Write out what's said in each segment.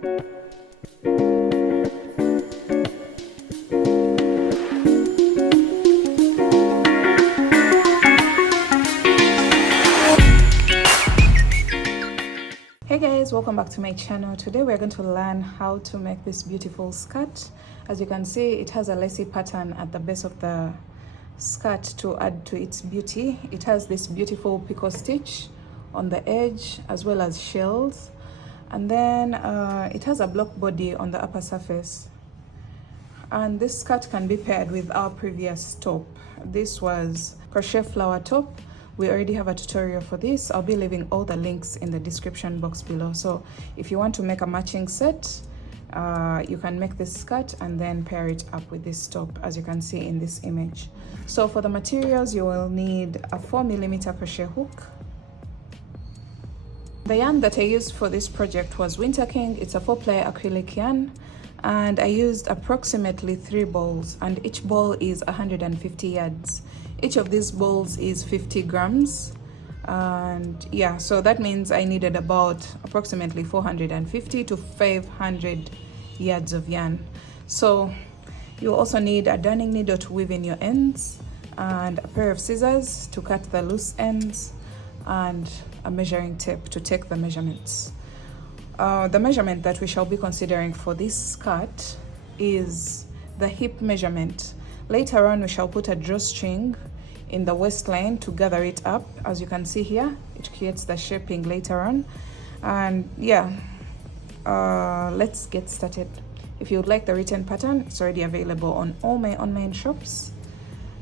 Hey guys, welcome back to my channel. Today we're going to learn how to make this beautiful skirt. As you can see, it has a lacy pattern at the base of the skirt to add to its beauty. It has this beautiful picot stitch on the edge as well as shells, and then it has a block body on the upper surface. And this skirt can be paired with our previous top. This was crochet flower top. We already have a tutorial for this. I'll be leaving all the links in the description box below. So if you want to make a matching set, you can make this skirt and then pair it up with this top, as you can see in this image. So for the materials, you will need a 4mm crochet hook. The yarn that I used for this project was Winter King. It's a 4-ply acrylic yarn, and I used approximately 3 balls, and each ball is 150 yards. Each of these balls is 50 grams, and yeah, so that means I needed about approximately 450 to 500 yards of yarn. So you also need a darning needle to weave in your ends, and a pair of scissors to cut the loose ends, and a measuring tape to take the measurements. The measurement that we shall be considering for this skirt is the hip measurement. Later on, we shall put a drawstring in the waistline to gather it up. As you can see here, it creates the shaping later on. And yeah, let's get started. If you would like the written pattern, it's already available on all my online shops.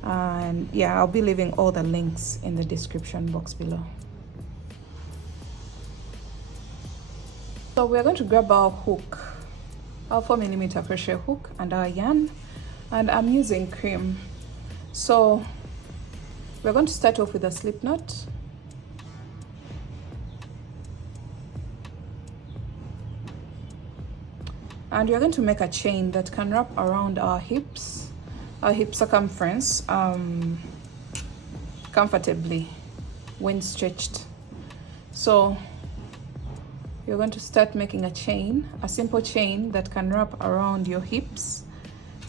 And yeah, I'll be leaving all the links in the description box below. So we're going to grab our hook, our 4mm crochet hook, and our yarn. And I'm using cream. So we're going to start off with a slip knot. And we're going to make a chain that can wrap around our hips, our hip circumference, comfortably when stretched. So you're going to start making a chain, a simple chain that can wrap around your hips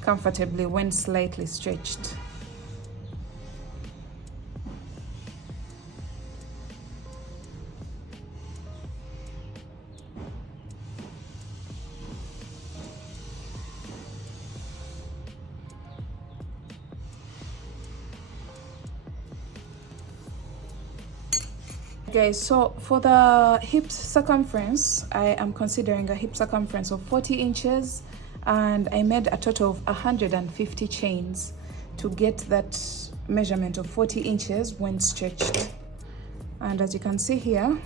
comfortably when slightly stretched. Okay, so for the hip circumference, I am considering a hip circumference of 40 inches, and I made a total of 150 chains to get that measurement of 40 inches when stretched. And as you can see here,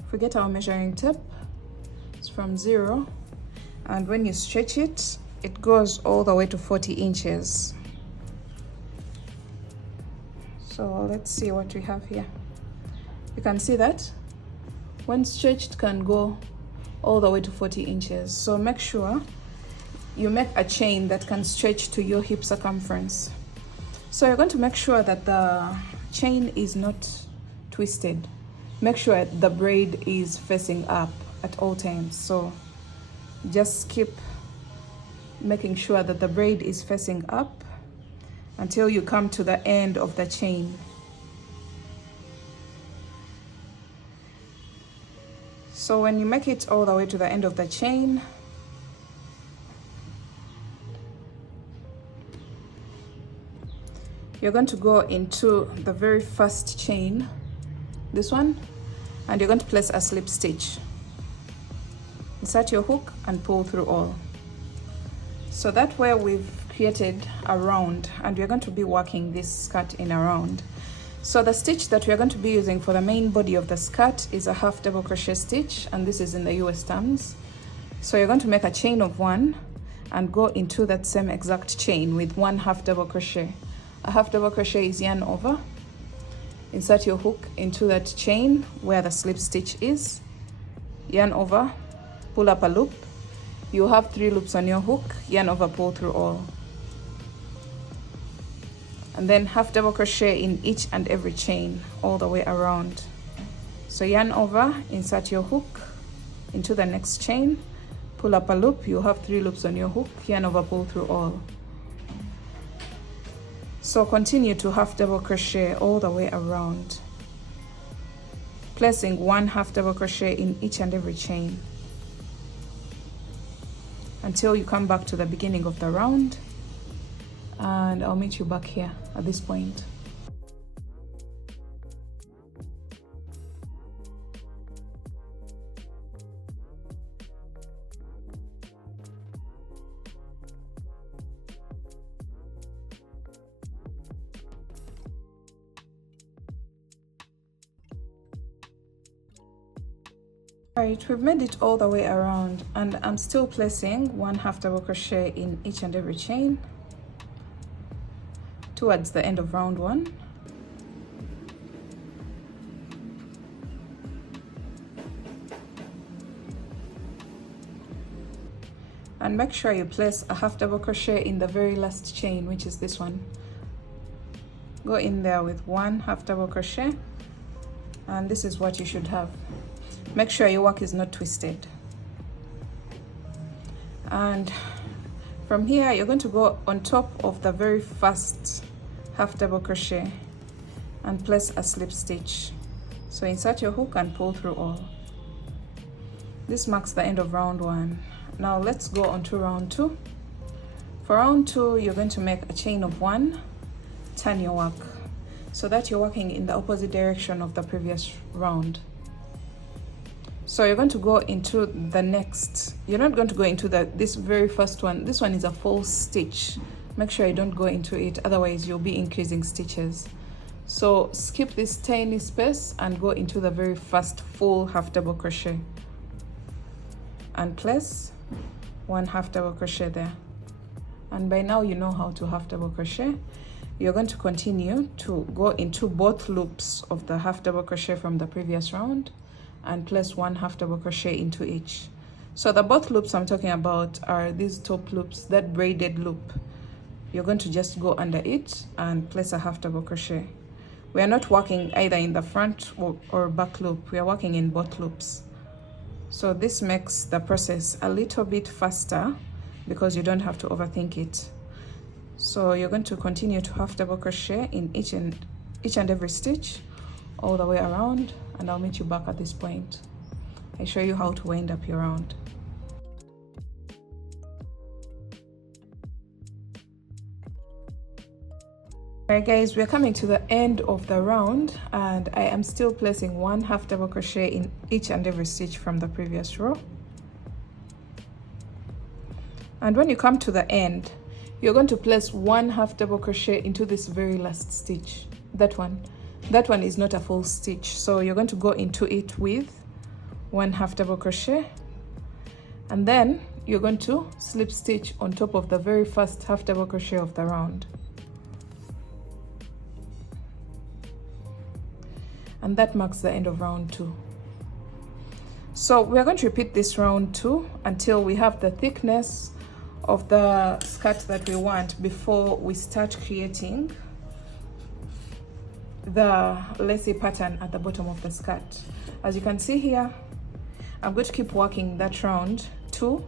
if we get our measuring tape, it's from 0, and when you stretch it, it goes all the way to 40 inches. So let's see what we have here. You can see that when stretched can go all the way to 40 inches. So make sure you make a chain that can stretch to your hip circumference. So you're going to make sure that the chain is not twisted. Make sure the braid is facing up at all times. So just keep making sure that the braid is facing up until you come to the end of the chain. So when you make it all the way to the end of the chain, you're going to go into the very first chain, this one, and you're going to place a slip stitch. Insert your hook and pull through all. So that way we've created a round, and we're going to be working this skirt in a round. So the stitch that we are going to be using for the main body of the skirt is a half double crochet stitch, and this is in the US terms. So you're going to make a chain of 1 and go into that same exact chain with 1 half double crochet. A half double crochet is yarn over. Insert your hook into that chain where the slip stitch is, yarn over, pull up a loop. You have 3 loops on your hook, yarn over, pull through all. And then half double crochet in each and every chain all the way around. So yarn over, insert your hook into the next chain, pull up a loop, you'll have 3 loops on your hook, yarn over, pull through all. So continue to half double crochet all the way around, placing 1 half double crochet in each and every chain until you come back to the beginning of the round, and I'll meet you back here at this point. Alright, we've made it all the way around, and I'm still placing 1 half double crochet in each and every chain towards the end of round 1. And make sure you place a half double crochet in the very last chain, which is this one. Go in there with 1 half double crochet, and this is what you should have. Make sure your work is not twisted. And from here, you're going to go on top of the very first half double crochet and place a slip stitch. So insert your hook and pull through all. This marks the end of round 1. Now let's go on to round 2. For round 2, you're going to make a chain of 1, turn your work so that you're working in the opposite direction of the previous round. So you're going to go into the next, you're not going to go into this very first one. This one is a false stitch. Make sure you don't go into it, otherwise you'll be increasing stitches. So skip this tiny space and go into the very first full half double crochet and place 1 half double crochet there. And by now you know how to half double crochet. You're going to continue to go into both loops of the half double crochet from the previous round and place 1 half double crochet into each. So the both loops I'm talking about are these top loops, that braided loop. You're going to just go under it and place a half double crochet. We are not working either in the front or back loop. We are working in both loops. So this makes the process a little bit faster because you don't have to overthink it. So you're going to continue to half double crochet in each and every stitch all the way around, and I'll meet you back at this point. I show you how to wind up your round. Alright guys, we're coming to the end of the round, and I am still placing 1 half double crochet in each and every stitch from the previous row. And when you come to the end, you're going to place 1 half double crochet into this very last stitch. That one is not a full stitch, so you're going to go into it with 1 half double crochet, and then you're going to slip stitch on top of the very first half double crochet of the round. And that marks the end of round 2. So we're going to repeat this round 2 until we have the thickness of the skirt that we want before we start creating the lacy pattern at the bottom of the skirt. As you can see here, I'm going to keep working that round 2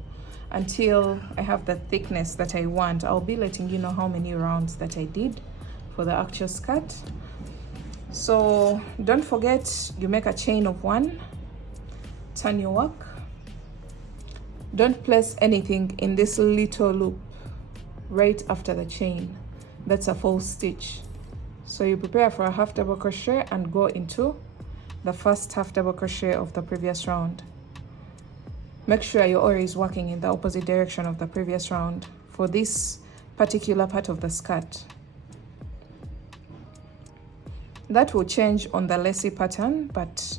until I have the thickness that I want. I'll be letting you know how many rounds that I did for the actual skirt. So don't forget, you make a chain of 1, turn your work. Don't place anything in this little loop right after the chain. That's a false stitch. So you prepare for a half double crochet and go into the first half double crochet of the previous round. Make sure you're always working in the opposite direction of the previous round for this particular part of the skirt. That will change on the lacy pattern, but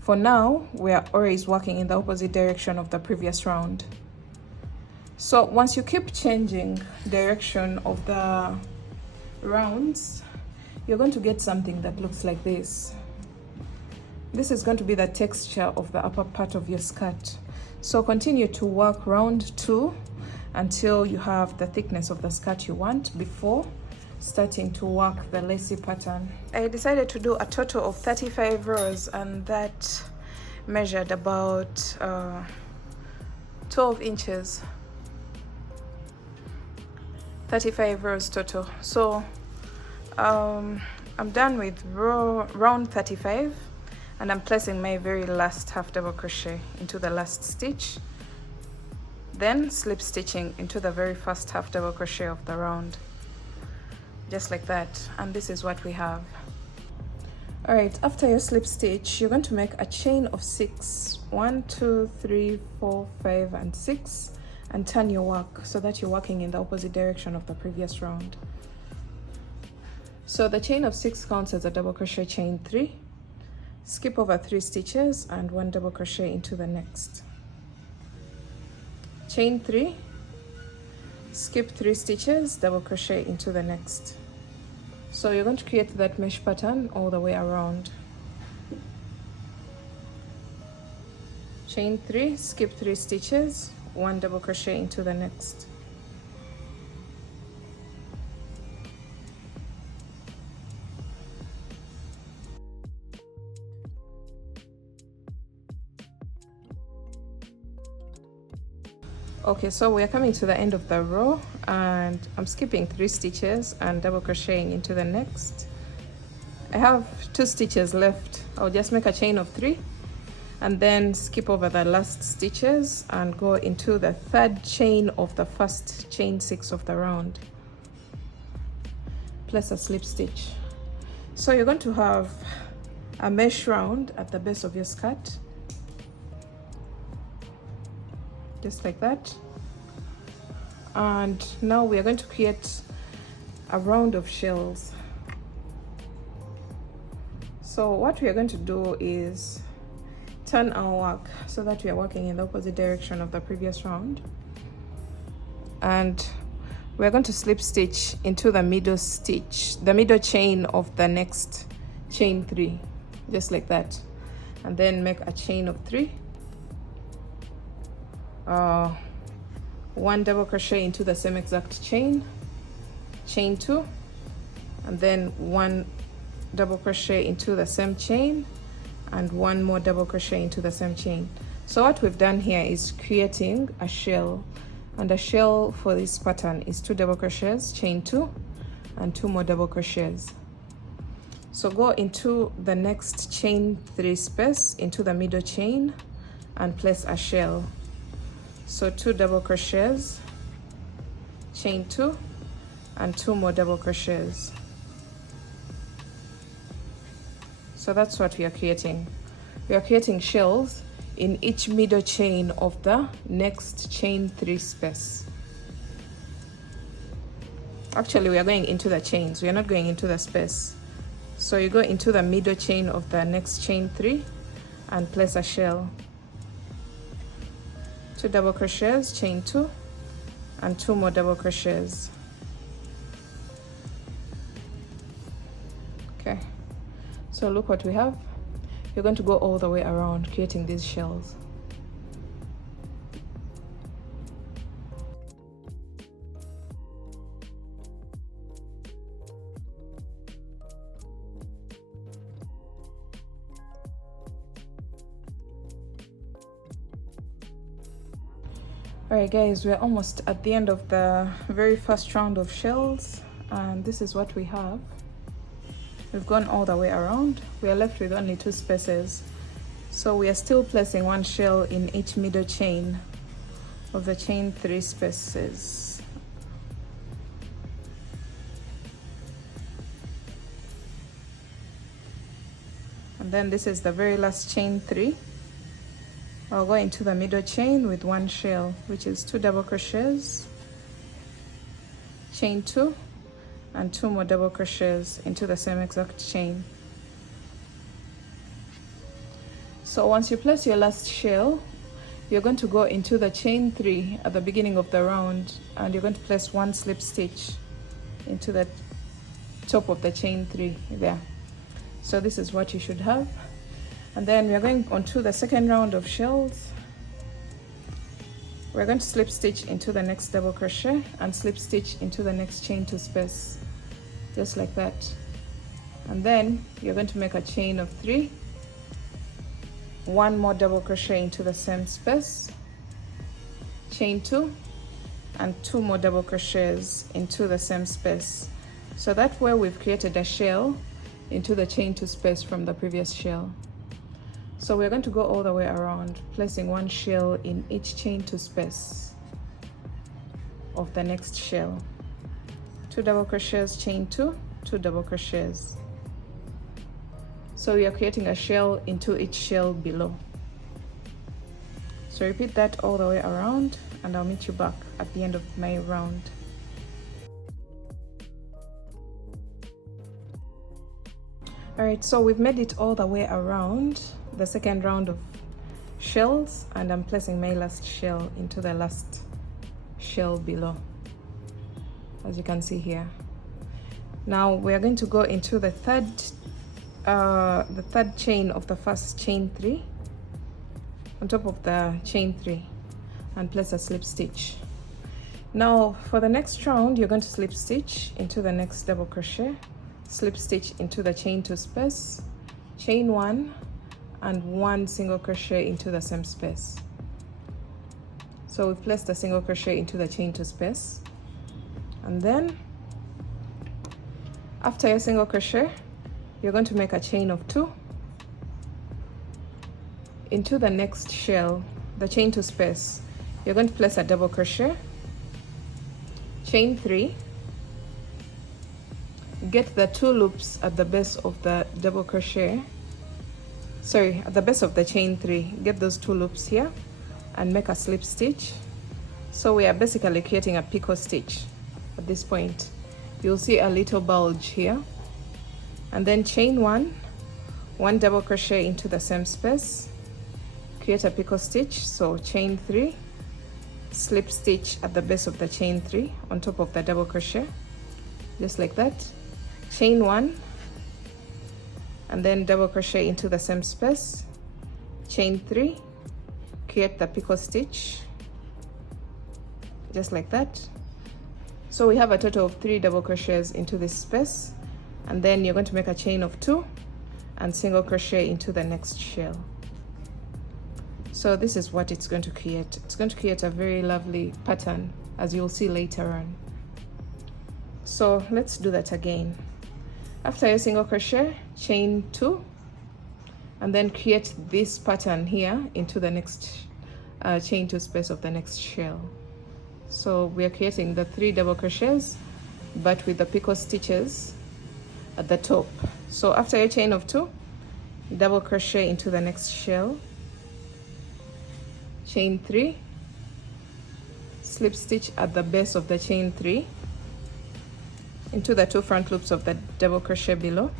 for now we are always working in the opposite direction of the previous round. So once you keep changing direction of the rounds, you're going to get something that looks like this. This is going to be the texture of the upper part of your skirt. So continue to work round 2 until you have the thickness of the skirt you want before starting to work the lacy pattern. I decided to do a total of 35 rows, and that measured about 12 inches, 35 rows total. So I'm done with round 35, and I'm placing my very last half double crochet into the last stitch, then slip stitching into the very first half double crochet of the round, just like that. And this is what we have. All right, after your slip stitch, you're going to make a chain of 6. 1, 2, 3, 4, 5, and 6, and turn your work so that you're working in the opposite direction of the previous round. So the chain of 6 counts as a double crochet chain 3. Skip over 3 stitches and 1 double crochet into the next. Chain 3, skip 3 stitches, double crochet into the next. So you're going to create that mesh pattern all the way around. Chain 3, skip 3 stitches, 1 double crochet into the next. Okay, so we are coming to the end of the row, and I'm skipping 3 stitches and double crocheting into the next. I have 2 stitches left. I'll just make a chain of 3 and then skip over the last stitches and go into the 3rd chain of the first chain 6 of the round. Place a slip stitch. So you're going to have a mesh round at the base of your skirt, just like that. And now we are going to create a round of shells. So what we are going to do is turn our work so that we are working in the opposite direction of the previous round, and we're going to slip stitch into the middle stitch, the middle chain of the next chain 3, just like that, and then make a chain of 3, 1 double crochet into the same exact chain, chain 2, and then 1 double crochet into the same chain, and 1 more double crochet into the same chain. So what we've done here is creating a shell, and the shell for this pattern is 2 double crochets, chain 2, and 2 more double crochets. So go into the next chain 3 space into the middle chain and place a shell. So 2 double crochets, chain 2, and 2 more double crochets. So that's what we are creating. We are creating shells in each middle chain of the next chain 3 space. Actually, we are going into the chains, we are not going into the space. So you go into the middle chain of the next chain 3 and place a shell. 2 double crochets, chain 2, and 2 more double crochets. Okay, so look what we have. You're going to go all the way around creating these shells. Alright guys, we're almost at the end of the very first round of shells, and this is what we have. We've gone all the way around. We are left with only 2 spaces. So we are still placing 1 shell in each middle chain of the chain 3 spaces. And then this is the very last chain 3. I'll go into the middle chain with 1 shell, which is 2 double crochets, chain 2, and 2 more double crochets into the same exact chain. So once you place your last shell, you're going to go into the chain 3 at the beginning of the round, and you're going to place 1 slip stitch into the top of the chain 3 there. So this is what you should have. And then we're going on to the second round of shells. We're going to slip stitch into the next double crochet and slip stitch into the next chain 2 space, just like that. And then you're going to make a chain of 3, 1 more double crochet into the same space, chain 2, and 2 more double crochets into the same space. So that way we've created a shell into the chain 2 space from the previous shell. So we're going to go all the way around, placing 1 shell in each chain 2 space of the next shell. 2 double crochets, chain 2, 2 double crochets. So we are creating a shell into each shell below. So repeat that all the way around, and I'll meet you back at the end of my round. Alright, so we've made it all the way around the second round of shells, and I'm placing my last shell into the last shell below, as you can see here. Now we are going to go into the third chain of the first chain 3 on top of the chain 3 and place a slip stitch. Now for the next round, you're going to slip stitch into the next double crochet, slip stitch into the chain 2 space, chain 1, and 1 single crochet into the same space. So we've placed a single crochet into the chain 2 space, and then after your single crochet, you're going to make a chain of 2 into the next shell, the chain 2 space. You're going to place a double crochet, chain 3, get the 2 loops at the base of the double crochet, at the base of the chain 3, get those 2 loops here and make a slip stitch. So we are basically creating a picot stitch at this point. You'll see a little bulge here, and then chain 1, 1 double crochet into the same space, create a picot stitch. So chain 3, slip stitch at the base of the chain 3 on top of the double crochet, just like that, chain 1, and then double crochet into the same space, chain 3, create the picot stitch, just like that. So we have a total of 3 double crochets into this space, and then you're going to make a chain of 2 and single crochet into the next shell. So this is what it's going to create. It's going to create a very lovely pattern, as you'll see later on. So let's do that again. After your single crochet, chain 2, and then create this pattern here into the next chain 2 space of the next shell. So we are creating the 3 double crochets, but with the picot stitches at the top. So after your chain of 2, double crochet into the next shell, chain 3, slip stitch at the base of the chain 3 into the 2 front loops of the double crochet below,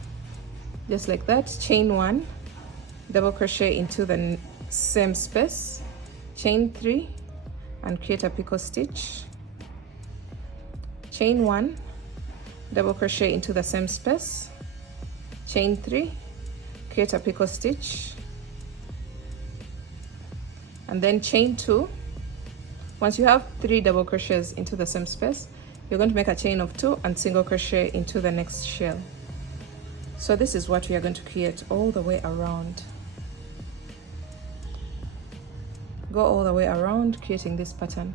just like that, chain 1, double crochet into the same space, chain 3, and create a picot stitch, chain 1, double crochet into the same space, chain 3, create a picot stitch, and then chain 2. Once you have 3 double crochets into the same space, you're going to make a chain of 2 and single crochet into the next shell. So this is what we are going to create all the way around. Go all the way around creating this pattern.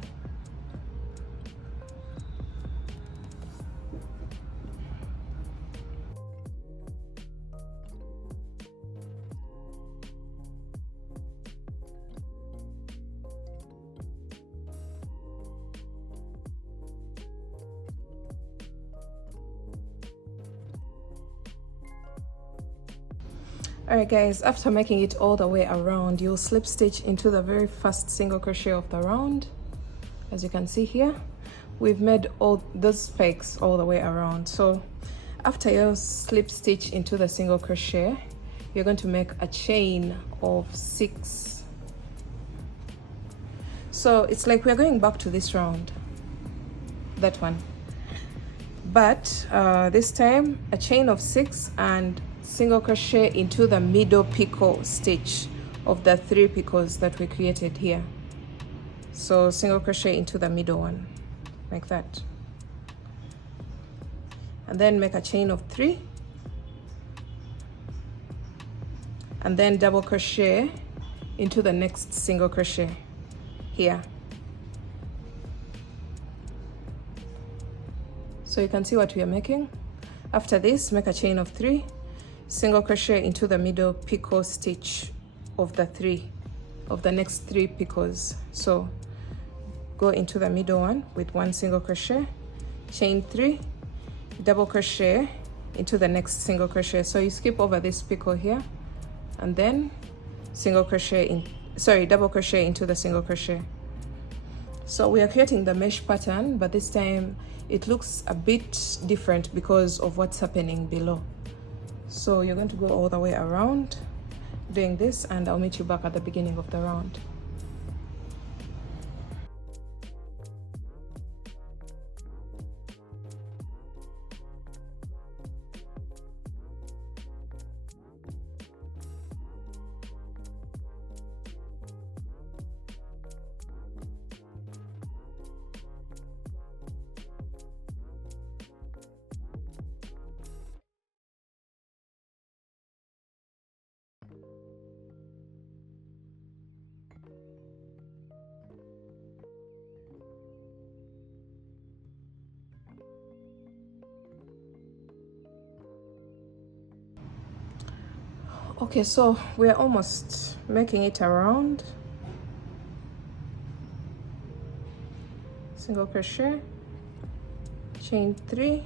Alright guys, after making it all the way around, you'll slip stitch into the very first single crochet of the round. As you can see here, we've made all those spikes all the way around. So after you slip stitch into the single crochet, you're going to make a chain of 6. So it's like we're going back to this round, that one, but this time a chain of 6 and single crochet into the middle picot stitch of the 3 picots that we created here. So single crochet into the middle one, like that, and then make a chain of 3, and then double crochet into the next single crochet here, So you can see what we are making. After this, make a chain of 3, single crochet into the middle picot stitch of the next 3 picots. So go into the middle one with 1 single crochet, chain 3, double crochet into the next single crochet. So you skip over this picot here and then single crochet in, double crochet into the single crochet. So we are creating the mesh pattern, but this time it looks a bit different because of what's happening below. So you're going to go all the way around doing this, and I'll meet you back at the beginning of the round. Okay, so we're almost making it around. Single crochet, chain 3.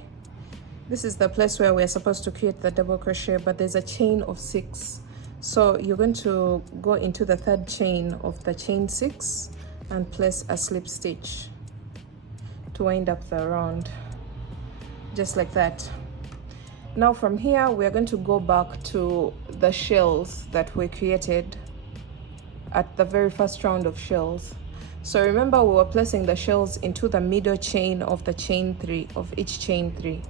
This is the place where we're supposed to create the double crochet, but there's a chain of 6. So you're going to go into the 3rd chain of the chain 6 and place a slip stitch to wind up the round, just like that. Now from here, we are going to go back to the shells that we created at the very first round of shells. So remember, we were placing the shells into the middle chain of the chain 3, of each chain 3.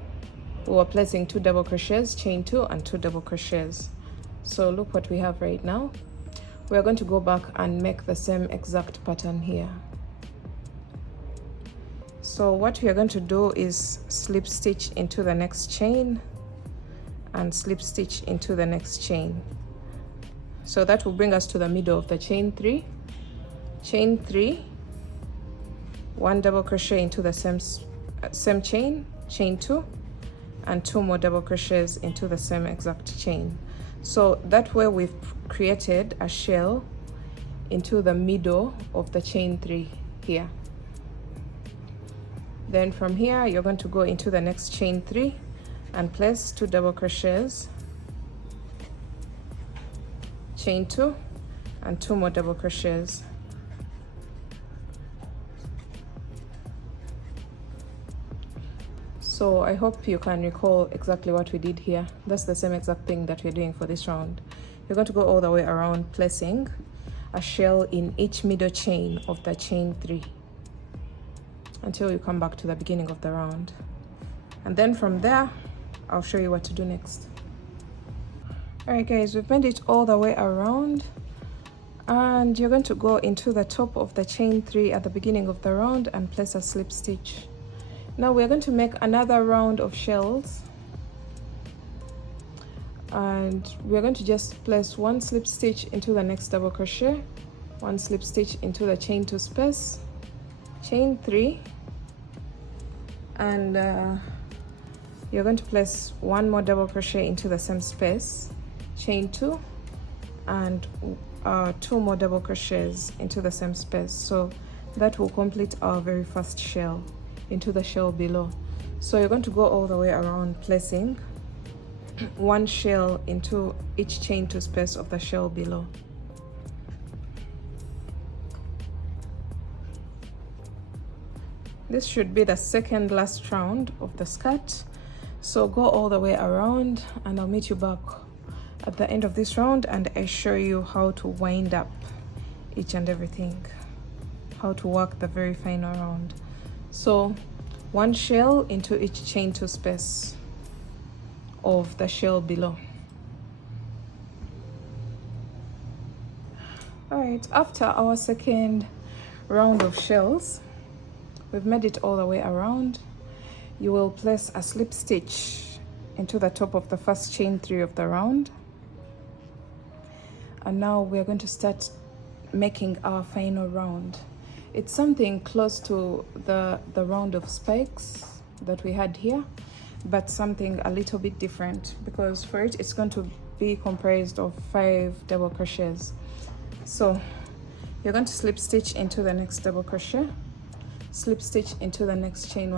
We were placing 2 double crochets, chain 2 and 2 double crochets. So look what we have right now. We are going to go back and make the same exact pattern here. So what we are going to do is slip stitch into the next chain and slip stitch into the next chain. So that will bring us to the middle of the chain 3, 1 double crochet into the same chain, chain 2, and 2 more double crochets into the same exact chain. So that way we've created a shell into the middle of the chain 3 here. Then from here, you're going to go into the next chain 3 and place 2 double crochets, chain 2, and 2 more double crochets. So I hope you can recall exactly what we did here. That's the same exact thing that we're doing for this round. You're going to go all the way around, placing a shell in each middle chain of the chain 3 until you come back to the beginning of the round. And then from there, I'll show you what to do next. Alright guys, we've made it all the way around, and you're going to go into the top of the chain 3 at the beginning of the round and place a slip stitch. Now we're going to make another round of shells, and we're going to just place 1 slip stitch into the next double crochet, 1 slip stitch into the chain 2 space, chain 3, and you're going to place 1 more double crochet into the same space, chain 2, and 2 more double crochets into the same space. So that will complete our very first shell into the shell below. So you're going to go all the way around, placing 1 shell into each chain 2 space of the shell below. This should be the 2nd last round of the skirt. So go all the way around, and I'll meet you back at the end of this round, and I show you how to wind up each and everything, how to work the very final round. So 1 shell into each chain 2 space of the shell below. All right, after our 2nd round of shells, we've made it all the way around. You will place a slip stitch into the top of the first chain 3 of the round, and now we're going to start making our final round. It's something close to the round of spikes, that we had here, but something a little bit different, because for it it's going to be comprised of 5 double crochets. So you're going to slip stitch into the next double crochet, slip stitch into the next chain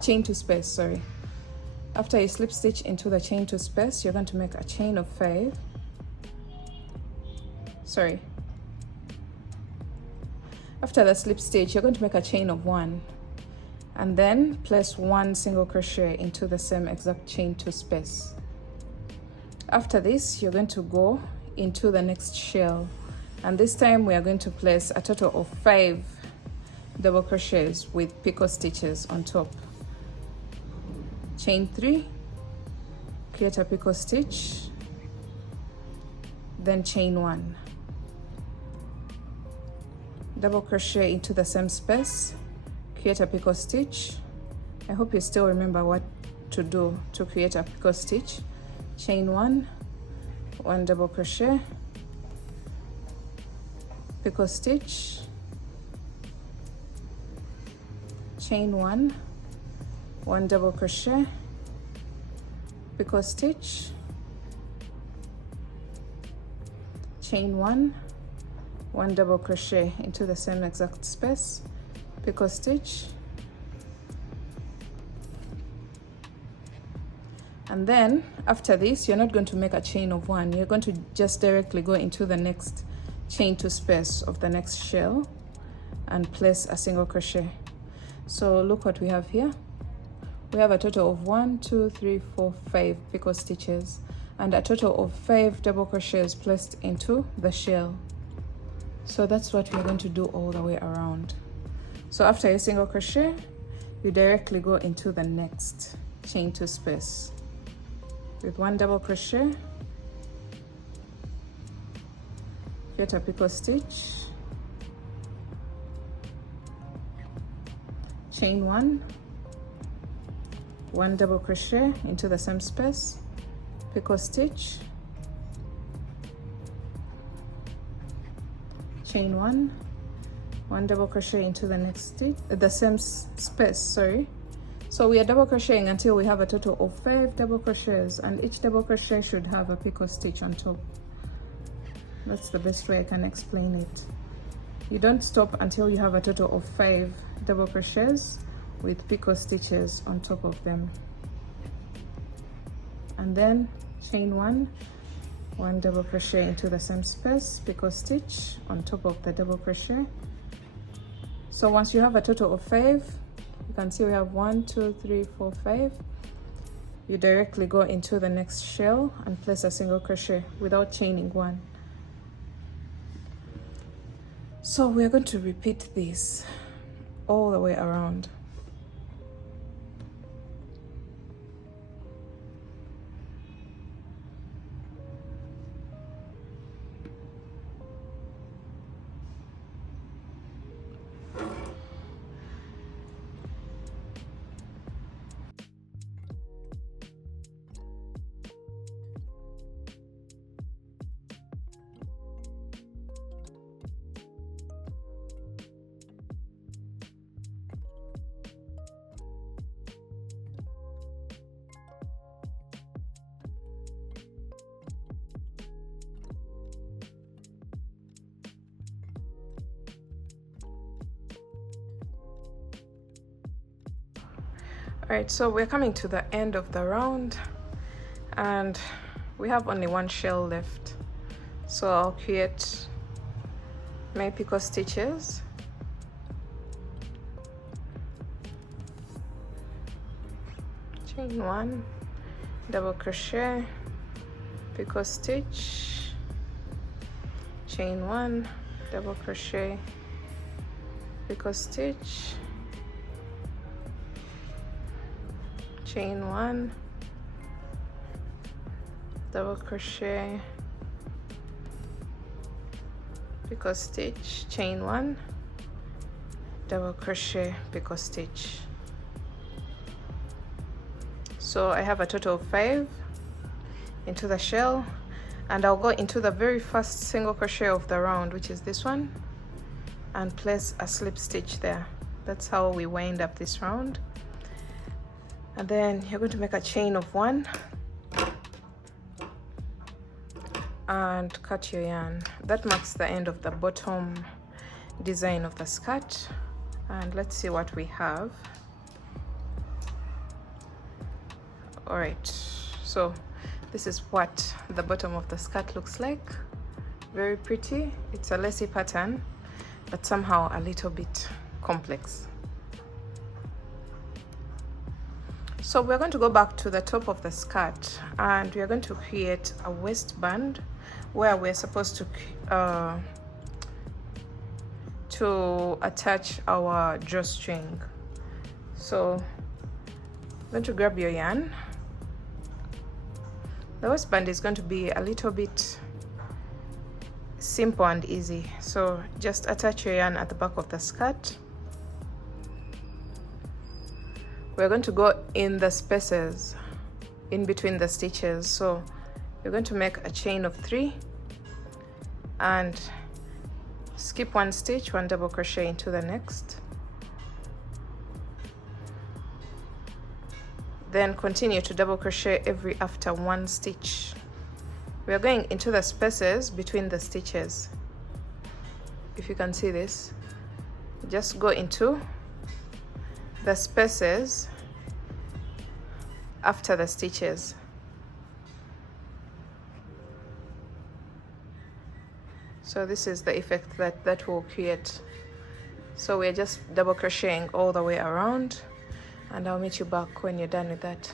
2 space, sorry. After you slip stitch into the chain 2 space, you're going to make a chain of 5. Sorry. After the slip stitch, you're going to make a chain of 1 and then place 1 single crochet into the same exact chain 2 space. After this, you're going to go into the next shell, and this time we are going to place a total of 5 double crochets with picot stitches on top. Chain 3, create a picot stitch, then chain 1, double crochet into the same space, create a picot stitch. I hope you still remember what to do to create a picot stitch. Chain 1, 1 double crochet, picot stitch, chain 1, 1 double crochet, picot stitch, chain 1, 1 double crochet into the same exact space, picot stitch, and then after this you're not going to make a chain of 1, you're going to just directly go into the next chain 2 space of the next shell and place a single crochet. So look what we have here. We have a total of 1, 2, 3, 4, 5 picot stitches and a total of 5 double crochets placed into the shell. So that's what we're going to do all the way around. So after a single crochet, you directly go into the next chain 2 space with 1 double crochet, get a picot stitch, chain 1, 1 double crochet into the same space, picot stitch, chain 1, 1 double crochet into the next stitch, the same space, sorry. So we are double crocheting until we have a total of 5 double crochets, and each double crochet should have a picot stitch on top. That's the best way I can explain it. You don't stop until you have a total of 5 double crochets with picot stitches on top of them. And then chain 1, 1 double crochet into the same space, picot stitch on top of the double crochet. So once you have a total of 5, you can see we have 1, 2, 3, 4, 5. You directly go into the next shell and place a single crochet without chaining 1. So we're going to repeat this all the way around. Alright, so we're coming to the end of the round and we have only 1 shell left. So I'll create my picot stitches. Chain 1, double crochet, picot stitch, chain 1, double crochet, picot stitch, chain 1, double crochet, picot stitch, chain 1, double crochet, picot stitch. So I have a total of 5 into the shell, and I'll go into the very first single crochet of the round, which is this one, and place a slip stitch there. That's how we wind up this round. and then you're going to make a chain of 1 and cut your yarn. That marks the end of the bottom design of the skirt. And let's see what we have. All right, so this is what the bottom of the skirt looks like. Very pretty. It's a lacy pattern, but somehow a little bit complex. So we're going to go back to the top of the skirt, and we're going to create a waistband where we're supposed to attach our drawstring. So I'm going to grab your yarn. The waistband is going to be a little bit simple and easy, so just attach your yarn at the back of the skirt. We're going to go in the spaces in between the stitches, so you're going to make a chain of 3 and skip 1 stitch, 1 double crochet into the next, then continue to double crochet every after 1 stitch. We are going into the spaces between the stitches. If you can see this, just go into the spaces after the stitches. So this is the effect that will create. So we're just double crocheting all the way around, and I'll meet you back when you're done with that.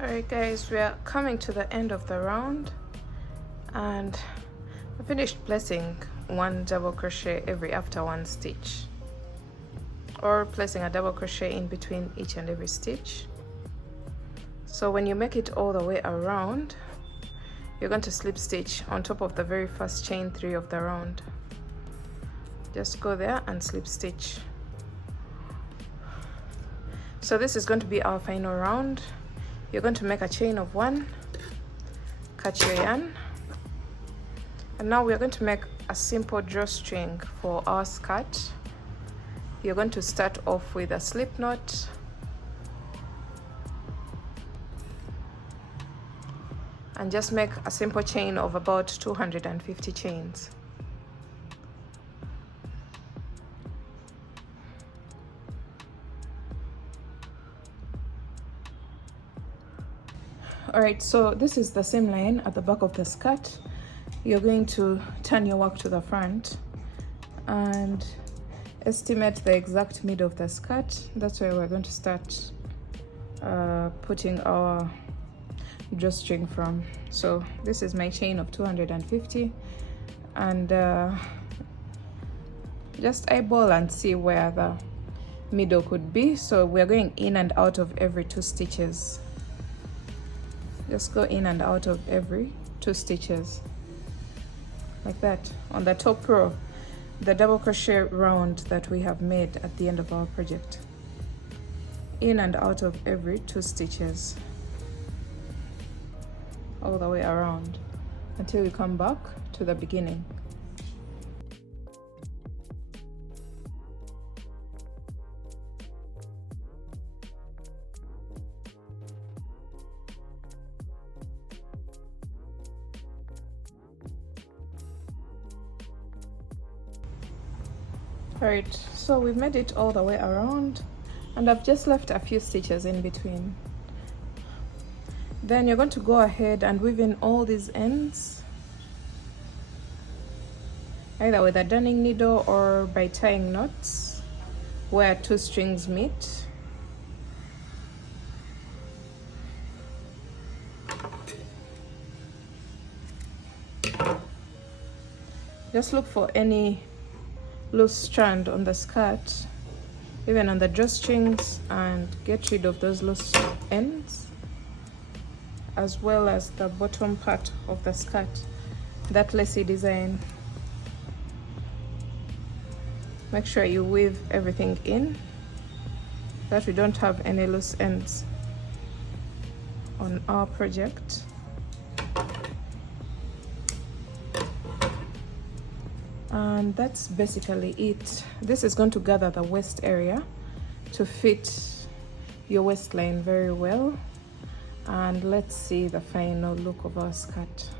Alright guys, we are coming to the end of the round, and I finished placing 1 double crochet every after 1 stitch, or placing a double crochet in between each and every stitch. So when you make it all the way around, you're going to slip stitch on top of the very first chain 3 of the round. Just go there and slip stitch. So this is going to be our final round. You're going to make a chain of 1, cut your yarn, and now we're going to make a simple drawstring for our skirt. You're going to start off with a slip knot, and just make a simple chain of about 250 chains. Alright, so this is the same line at the back of the skirt. You're going to turn your work to the front and estimate the exact mid of the skirt. That's where we're going to start putting our drawstring from. So this is my chain of 250, and just eyeball and see where the middle could be. So we're going in and out of every 2 stitches. Just go in and out of every 2 stitches like that. On the top row, the double crochet round that we have made at the end of our project, in and out of every 2 stitches all the way around until you come back to the beginning. Alright, so we've made it all the way around, and I've just left a few stitches in between. Then you're going to go ahead and weave in all these ends, either with a darning needle or by tying knots where two strings meet. Just look for any loose strand on the skirt, even on the drawstrings, and get rid of those loose ends, as well as the bottom part of the skirt, that lacy design. Make sure you weave everything in, that we don't have any loose ends on our project. And that's basically it. This is going to gather the waist area to fit your waistline very well. And let's see the final look of our skirt.